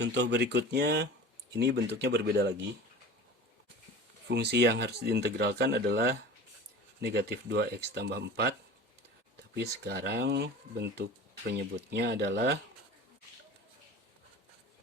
Contoh berikutnya, ini bentuknya berbeda lagi. Fungsi yang harus diintegralkan adalah negatif 2x tambah 4. Tapi sekarang bentuk penyebutnya adalah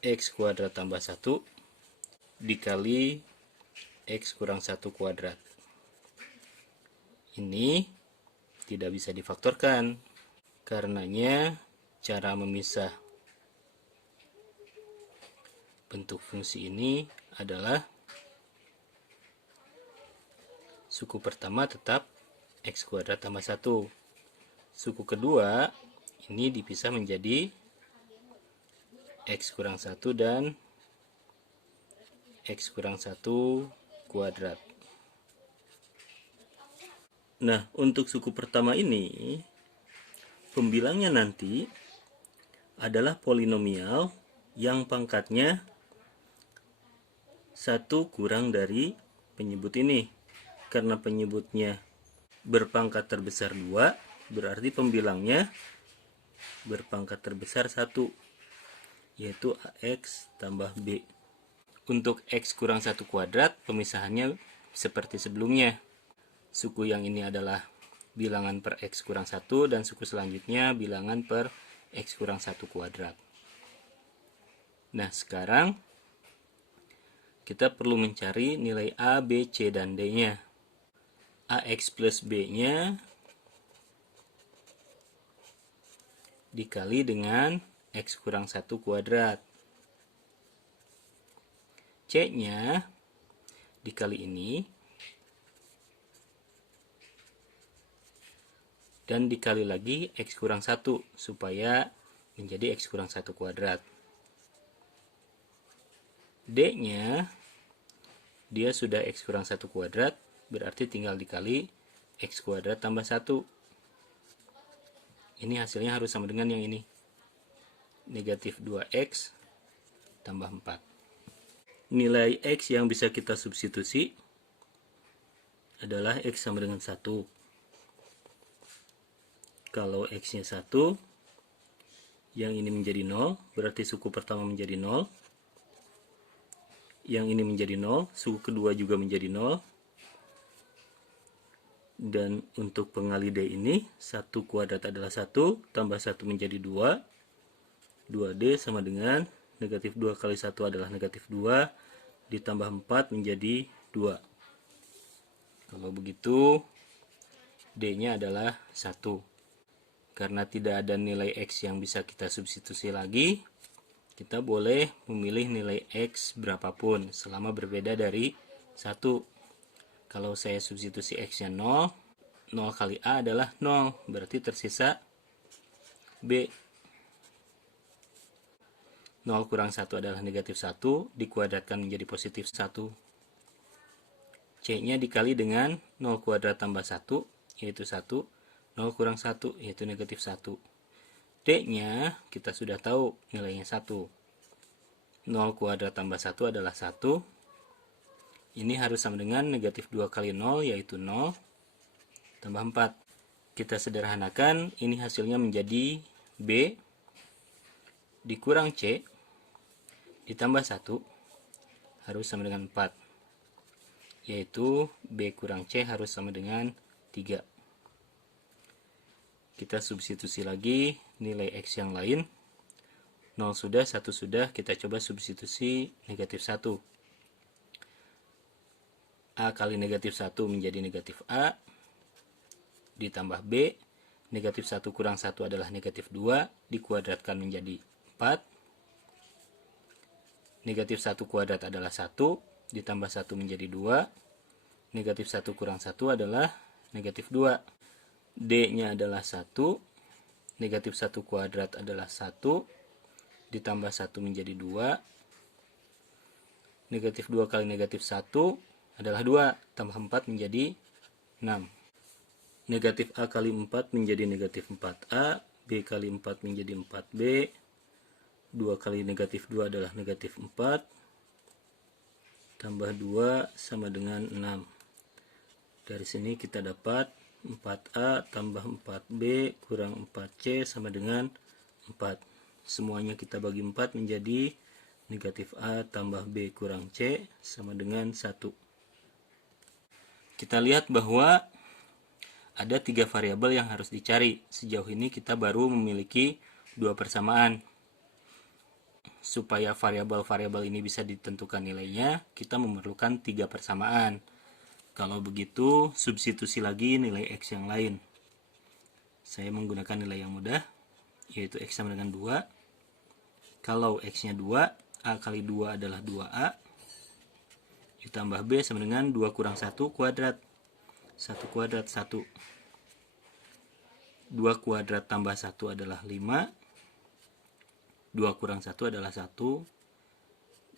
x kuadrat tambah 1 dikali x kurang 1 kuadrat. Ini tidak bisa difaktorkan. Karenanya cara memisah bentuk fungsi ini adalah suku pertama tetap x kuadrat tambah 1. Suku kedua ini dipisah menjadi x kurang 1 dan x kurang 1 kuadrat. Nah, untuk suku pertama ini, pembilangnya nanti adalah polinomial yang pangkatnya 1 kurang dari penyebut ini. Karena penyebutnya berpangkat terbesar 2, berarti pembilangnya berpangkat terbesar 1, yaitu ax tambah b. Untuk x kurang 1 kuadrat, pemisahannya seperti sebelumnya. Suku yang ini adalah bilangan per x kurang 1, dan suku selanjutnya bilangan per x kurang 1 kuadrat. Nah, sekarang kita perlu mencari nilai A, B, C, dan D-nya. AX plus B-nya dikali dengan x kurang 1 kuadrat. C-nya dikali ini dan dikali lagi x kurang 1 supaya menjadi x kurang 1 kuadrat. D-nya dia sudah x kurang 1 kuadrat, berarti tinggal dikali x kuadrat tambah 1. Ini hasilnya harus sama dengan yang ini, negatif 2x tambah 4. Nilai x yang bisa kita substitusi adalah x sama dengan 1. Kalau x-nya 1, yang ini menjadi 0, berarti suku pertama menjadi 0. Yang ini menjadi 0, suku kedua juga menjadi 0. Dan untuk pengali D ini, 1 kuadrat adalah 1, tambah 1 menjadi 2. 2D sama dengan negatif 2 kali 1 adalah negatif 2, ditambah 4 menjadi 2. Kalau begitu, D-nya adalah 1. Karena tidak ada nilai X yang bisa kita substitusi lagi, kita boleh memilih nilai X berapapun selama berbeda dari 1. Kalau saya substitusi X-nya 0, 0 kali A adalah 0, berarti tersisa B. 0 kurang 1 adalah negatif 1, dikuadratkan menjadi positif 1. C-nya dikali dengan 0 kuadrat tambah 1, yaitu 1. 0 kurang 1, yaitu negatif 1. D-nya kita sudah tahu nilainya 1. 0 kuadrat tambah 1 adalah 1. Ini harus sama dengan negatif 2 kali 0, yaitu 0, tambah 4. Kita sederhanakan, ini hasilnya menjadi B dikurang C ditambah 1 harus sama dengan 4. Yaitu B kurang C harus sama dengan 3. Kita substitusi lagi nilai X yang lain. 0 sudah, 1 sudah, kita coba substitusi negatif 1. A kali negatif 1 menjadi negatif A, ditambah B, negatif 1 kurang 1 adalah negatif 2, dikuadratkan menjadi 4. Negatif 1 kuadrat adalah 1, ditambah 1 menjadi 2. Negatif 1 kurang 1 adalah negatif 2. D-nya adalah 1, negatif 1 kuadrat adalah 1, ditambah 1 menjadi 2. Negatif 2 kali negatif 1 adalah 2, tambah 4 menjadi 6. Negatif A kali 4 menjadi negatif 4A, B kali 4 menjadi 4B, 2 kali negatif 2 adalah negatif 4, tambah 2 sama dengan 6. Dari sini kita dapat 4A tambah 4B kurang 4C sama dengan 4. Semuanya kita bagi 4 menjadi Negatif A tambah B kurang C sama dengan 1. Kita lihat bahwa ada 3 variabel yang harus dicari. Sejauh ini kita baru memiliki 2 persamaan. Supaya variabel-variabel ini bisa ditentukan nilainya, kita memerlukan 3 persamaan. Kalau begitu, substitusi lagi nilai X yang lain. Saya menggunakan nilai yang mudah, yaitu X sama dengan 2. Kalau X-nya 2, A kali 2 adalah 2A. Ditambah B sama dengan 2 kurang 1 kuadrat. 1 kuadrat 1. 2 kuadrat tambah 1 adalah 5. 2 kurang 1 adalah 1.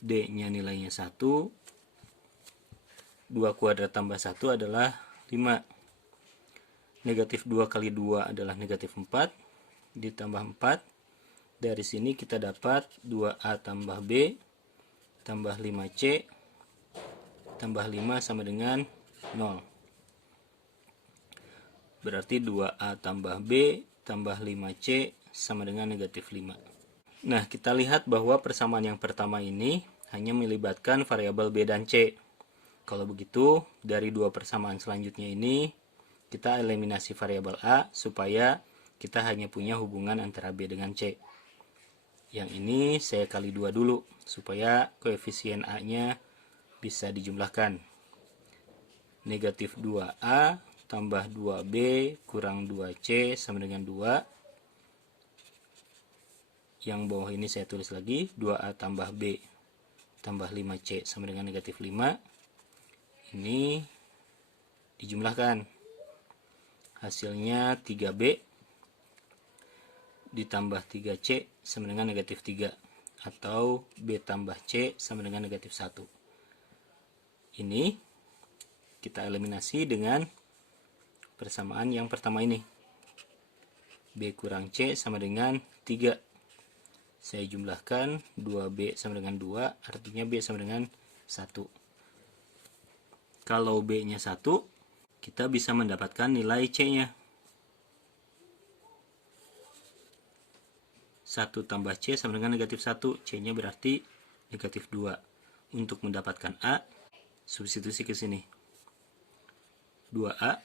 D-nya nilainya 1. 2 kuadrat tambah 1 adalah 5. Negatif 2 kali 2 adalah negatif 4. Ditambah 4. Dari sini kita dapat 2A tambah B tambah 5C tambah 5 sama dengan 0. Berarti 2A tambah B tambah 5C sama dengan negatif 5. Nah, kita lihat bahwa persamaan yang pertama ini hanya melibatkan variabel B dan C. Kalau begitu, dari 2 persamaan selanjutnya ini, kita eliminasi variabel A supaya kita hanya punya hubungan antara B dengan C. Yang ini saya kali 2 dulu, supaya koefisien A-nya bisa dijumlahkan. Negatif 2A tambah 2B kurang 2C sama dengan 2. Yang bawah ini saya tulis lagi, 2A tambah B tambah 5C sama dengan negatif 5. Ini dijumlahkan. Hasilnya 3B ditambah 3C sama dengan negatif 3. Atau B tambah C sama dengan negatif 1. Ini kita eliminasi dengan persamaan yang pertama ini. B kurang C sama dengan 3. Saya jumlahkan 2B sama dengan 2, artinya B sama dengan 1. Kalau B-nya 1, kita bisa mendapatkan nilai C-nya. 1 tambah C sama dengan negatif 1. C-nya berarti negatif 2. Untuk mendapatkan A, substitusi ke sini. 2A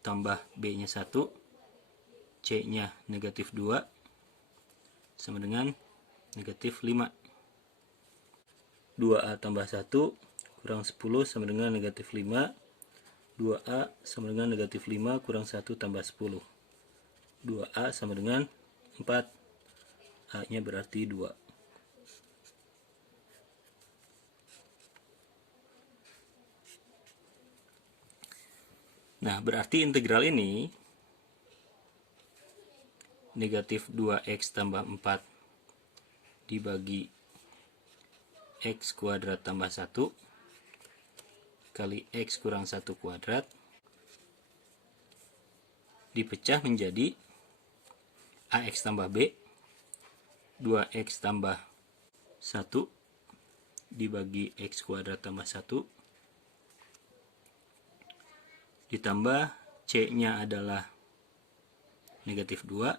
tambah B-nya 1. C-nya negatif 2. Sama dengan negatif 5. 2A tambah 1 kurang 10 sama dengan negatif 5. 2A sama dengan negatif 5 kurang 1 tambah 10. 2A sama dengan 4. A-nya berarti 2. Nah, berarti integral ini negatif 2x tambah 4 dibagi x kuadrat tambah 1 kali x kurang 1 kuadrat dipecah menjadi ax tambah b 2x tambah 1 dibagi x kuadrat tambah 1 ditambah c nya adalah negatif 2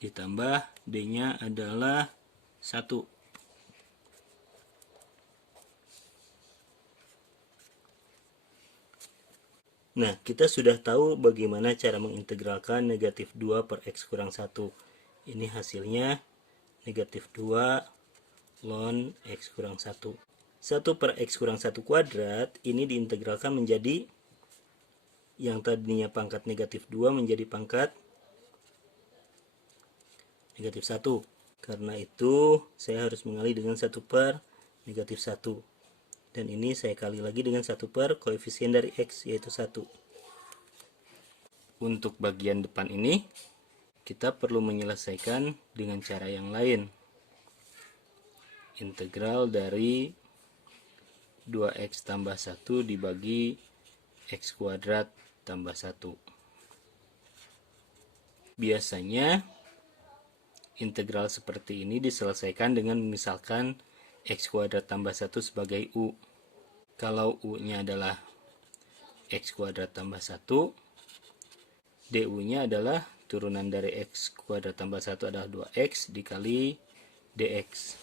ditambah d nya adalah 1. Nah, kita sudah tahu bagaimana cara mengintegralkan negatif 2 per x kurang 1. Ini hasilnya negatif 2 ln x kurang 1. 1 per x kurang 1 kuadrat ini diintegralkan menjadi yang tadinya pangkat negatif 2 menjadi pangkat negatif 1. Karena itu saya harus mengalih dengan 1 per negatif 1. Dan ini saya kali lagi dengan 1 per koefisien dari X, yaitu 1. Untuk bagian depan ini, kita perlu menyelesaikan dengan cara yang lain. Integral dari 2x tambah 1 dibagi x kuadrat tambah 1. Biasanya, integral seperti ini diselesaikan dengan misalkan x kuadrat tambah 1 sebagai u. Kalau u-nya adalah x kuadrat tambah 1, du-nya adalah turunan dari x kuadrat tambah 1 adalah 2x dikali dx.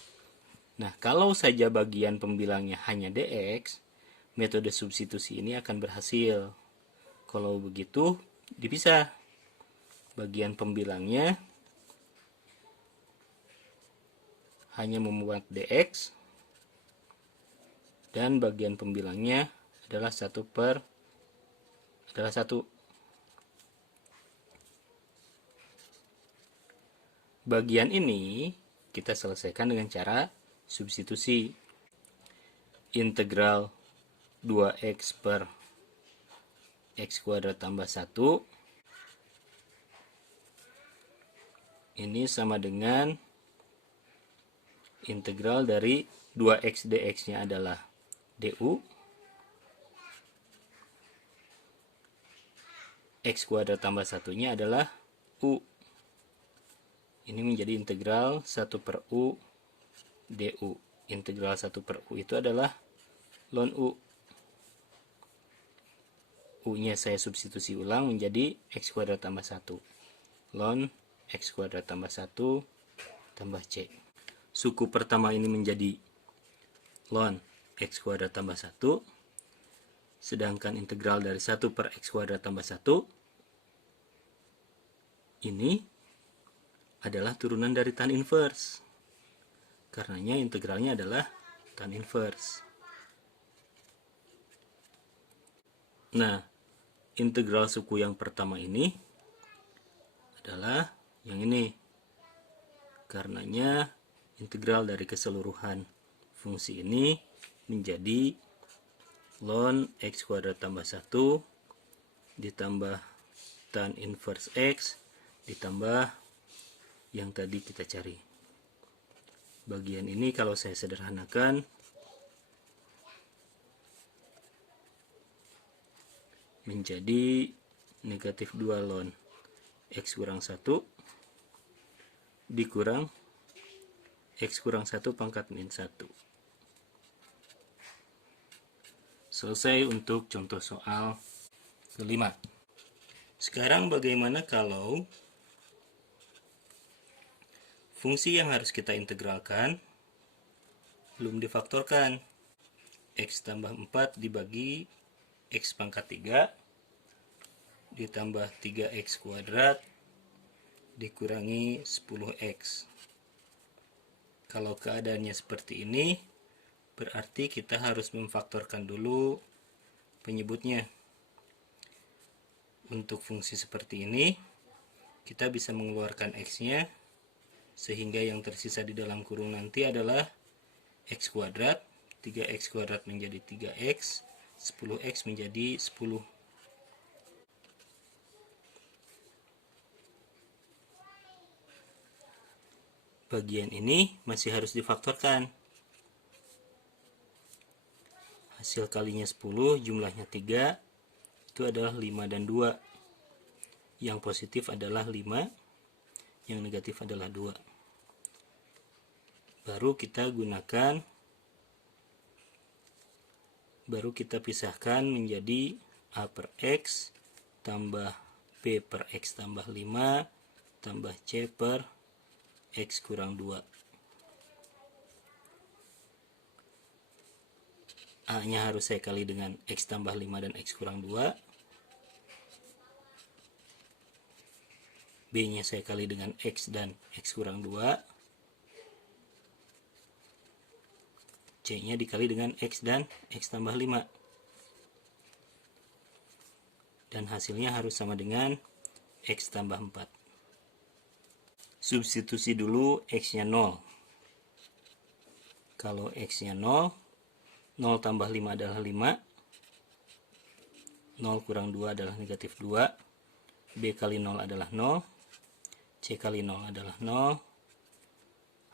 Nah, kalau saja bagian pembilangnya hanya dx, metode substitusi ini akan berhasil. Kalau begitu, dipisah. Bagian pembilangnya hanya memuat dx, dan bagian pembilangnya adalah 1. Bagian ini kita selesaikan dengan cara substitusi. Integral 2x per x kuadrat tambah 1 ini sama dengan integral dari 2x dx-nya adalah du, x kuadrat tambah 1-nya adalah u. Ini menjadi integral 1 per u du. Integral 1 per u itu adalah ln u. U-nya saya substitusi ulang menjadi x kuadrat tambah 1. Ln x kuadrat tambah 1 tambah c. Suku pertama ini menjadi ln x kuadrat tambah 1. Sedangkan integral dari 1 per x kuadrat tambah 1 ini adalah turunan dari tan inverse. Karenanya integralnya adalah tan inverse. Nah, integral suku yang pertama ini adalah yang ini. Karenanya integral dari keseluruhan fungsi ini menjadi ln x kuadrat tambah 1 ditambah tan inverse x ditambah yang tadi kita cari. Bagian ini kalau saya sederhanakan menjadi negatif 2 ln x kurang 1 dikurang x kurang 1 pangkat min 1. Selesai untuk contoh soal kelima. Sekarang bagaimana kalau fungsi yang harus kita integralkan belum difaktorkan? X tambah 4 dibagi x pangkat 3 ditambah 3x kuadrat dikurangi 10x. Kalau keadaannya seperti ini, berarti kita harus memfaktorkan dulu penyebutnya. Untuk fungsi seperti ini, kita bisa mengeluarkan x-nya, sehingga yang tersisa di dalam kurung nanti adalah x kuadrat, 3x kuadrat menjadi 3x, 10x menjadi 10. Bagian ini masih harus difaktorkan. Hasil kalinya 10, jumlahnya 3, itu adalah 5 dan 2. Yang positif adalah 5, yang negatif adalah 2. Baru kita pisahkan menjadi a per x tambah b per x tambah 5 tambah c per x kurang 2. A nya harus saya kali dengan x tambah 5 dan x kurang 2. B nya saya kali dengan x dan x kurang 2. C nya dikali dengan x dan x tambah 5. Dan hasilnya harus sama dengan x tambah 4. Substitusi dulu x-nya 0. Kalau x-nya 0, 0 tambah 5 adalah 5. 0 kurang 2 adalah negatif 2. B kali 0 adalah 0. C kali 0 adalah 0.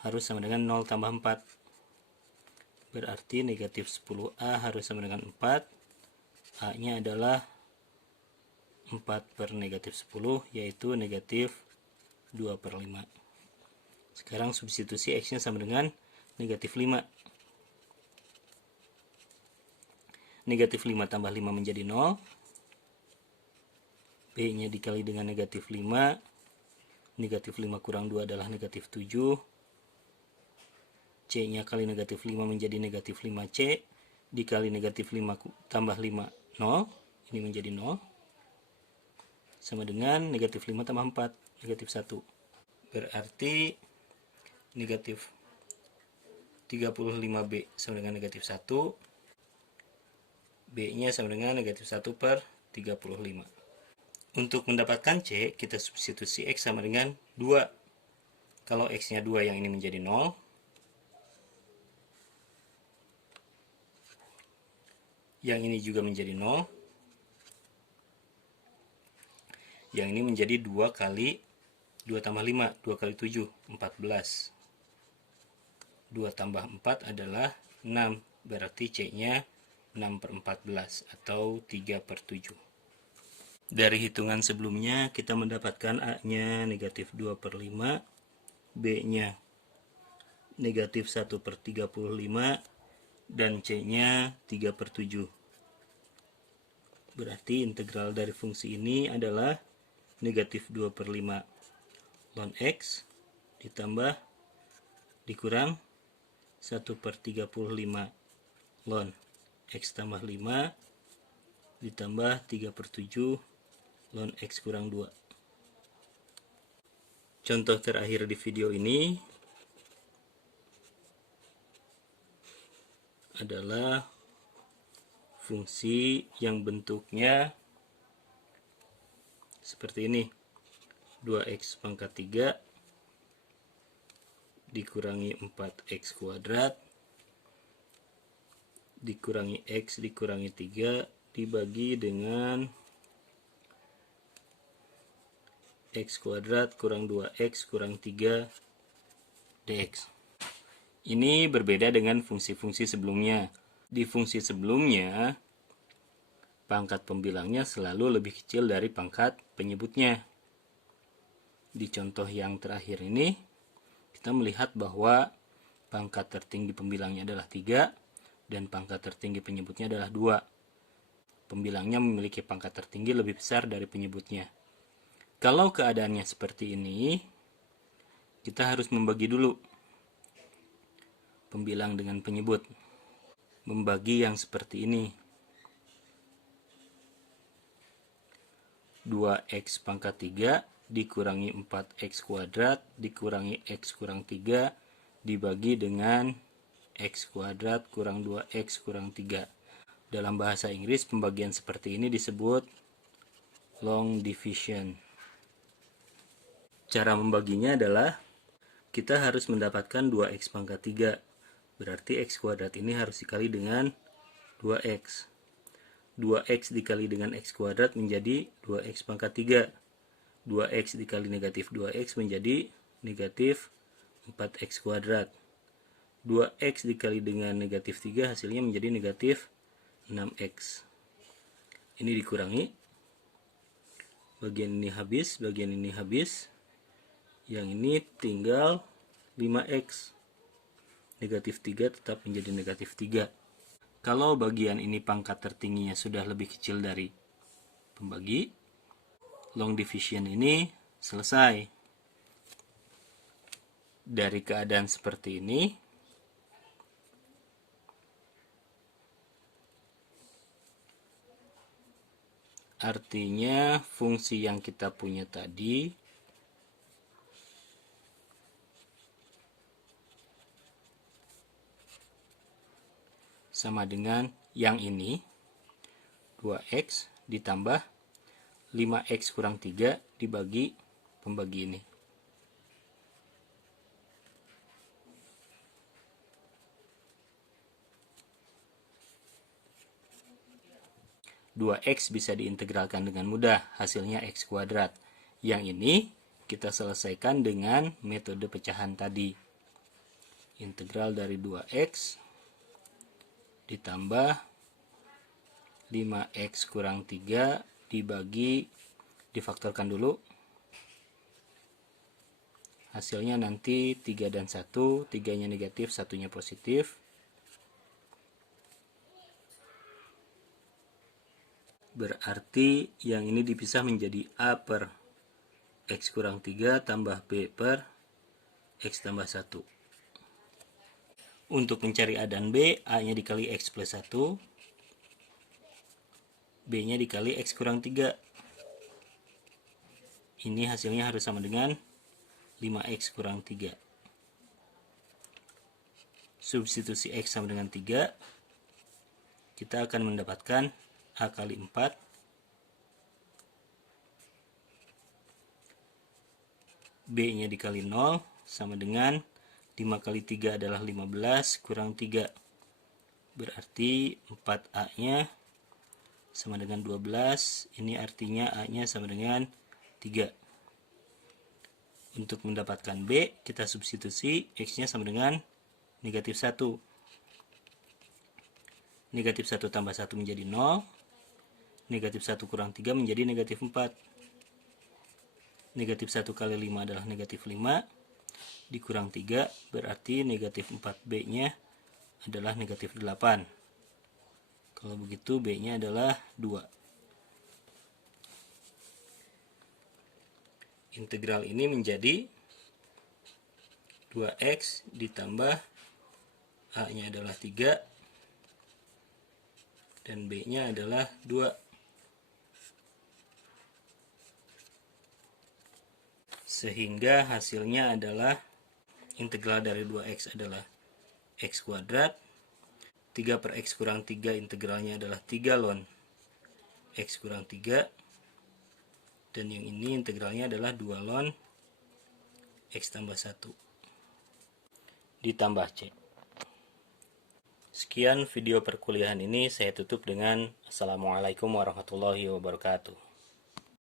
Harus sama dengan 0 tambah 4. Berarti negatif 10A harus sama dengan 4. A-nya adalah 4 per negatif 10, yaitu negatif 2 per 5. Sekarang substitusi x-nya sama dengan negatif 5. Negatif 5 tambah 5 menjadi 0. B-nya dikali dengan negatif 5 Negatif 5 kurang 2 adalah negatif 7. C-nya kali negatif 5 menjadi negatif 5C. Dikali negatif 5 tambah 5, 0. Ini menjadi 0. Sama dengan negatif 5 tambah 4, negatif 1. Berarti negatif 35B sama dengan negatif 1. B-nya sama dengan negatif 1 per 35. Untuk mendapatkan C, kita substitusi X sama dengan 2. Kalau X-nya 2, yang ini menjadi 0. Yang ini juga menjadi 0. Yang ini menjadi 2 kali 2 tambah 5, 2 kali 7, 14. 2 tambah 4 adalah 6. Berarti C-nya 6 per 14 atau 3 per 7. Dari hitungan sebelumnya kita mendapatkan A-nya negatif 2 per 5, B-nya negatif 1 per 35, dan C-nya 3 per 7. Berarti integral dari fungsi ini adalah negatif 2 per 5 ln X ditambah dikurang 1 per 35 ln X tambah 5 ditambah 3 per 7 ln X kurang 2. Contoh terakhir di video ini adalah fungsi yang bentuknya seperti ini. 2x pangkat 3 dikurangi 4x kuadrat dikurangi x dikurangi 3 dibagi dengan x kuadrat kurang 2x kurang 3 dx. Ini berbeda dengan fungsi-fungsi sebelumnya. Di fungsi sebelumnya, pangkat pembilangnya selalu lebih kecil dari pangkat penyebutnya. Di contoh yang terakhir ini, kita melihat bahwa pangkat tertinggi pembilangnya adalah 3 dan pangkat tertinggi penyebutnya adalah 2. Pembilangnya memiliki pangkat tertinggi lebih besar dari penyebutnya. Kalau keadaannya seperti ini, kita harus membagi dulu pembilang dengan penyebut. Membagi yang seperti ini. 2x pangkat 3 dikurangi 4x kuadrat dikurangi x kurang 3 dibagi dengan x kuadrat kurang 2x kurang 3. Dalam bahasa Inggris, pembagian seperti ini disebut long division. Cara membaginya adalah kita harus mendapatkan 2x pangkat 3. Berarti x kuadrat ini harus dikali dengan 2x. 2x dikali dengan x kuadrat menjadi 2x pangkat 3. 2x dikali negatif 2x menjadi negatif 4x kuadrat. 2x dikali dengan negatif 3 hasilnya menjadi negatif 6x. Ini dikurangi. Bagian ini habis, bagian ini habis. Yang ini tinggal 5x. Negatif 3 tetap menjadi negatif 3. Kalau bagian ini pangkat tertingginya sudah lebih kecil dari pembagi, long division ini selesai. Dari keadaan seperti ini, artinya fungsi yang kita punya tadi sama dengan yang ini, 2x ditambah 5x kurang 3 dibagi pembagi ini. 2x bisa diintegralkan dengan mudah, hasilnya x kuadrat. Yang ini kita selesaikan dengan metode pecahan tadi. Integral dari 2x ditambah 5x kurang 3 dibagi, difaktorkan dulu. Hasilnya nanti 3 dan 1, 3-nya negatif, 1-nya positif. Berarti yang ini dipisah menjadi A per X kurang 3 tambah B per X tambah 1. Untuk mencari A dan B, A-nya dikali X plus 1, B-nya dikali X kurang 3. Ini hasilnya harus sama dengan 5X kurang 3. Substitusi X sama dengan 3, kita akan mendapatkan A kali 4 B-nya dikali 0 sama dengan 5 kali 3 adalah 15 kurang 3. Berarti 4A-nya sama dengan 12. Ini artinya A-nya sama dengan 3. Untuk mendapatkan B, kita substitusi X-nya sama dengan negatif 1. Negatif 1 tambah 1 menjadi 0. Negatif 1 kurang 3 menjadi negatif 4. Negatif 1 kali 5 adalah negatif 5. Dikurang 3 berarti negatif 4B-nya adalah negatif 8. Kalau begitu B-nya adalah 2. Integral ini menjadi 2X ditambah A-nya adalah 3 dan B-nya adalah 2. Sehingga hasilnya adalah integral dari 2X adalah X kuadrat. 3 per X kurang 3 integralnya adalah 3 ln X kurang 3. Dan yang ini integralnya adalah 2 ln X tambah 1 ditambah C. Sekian video perkuliahan ini, saya tutup dengan Assalamualaikum warahmatullahi wabarakatuh.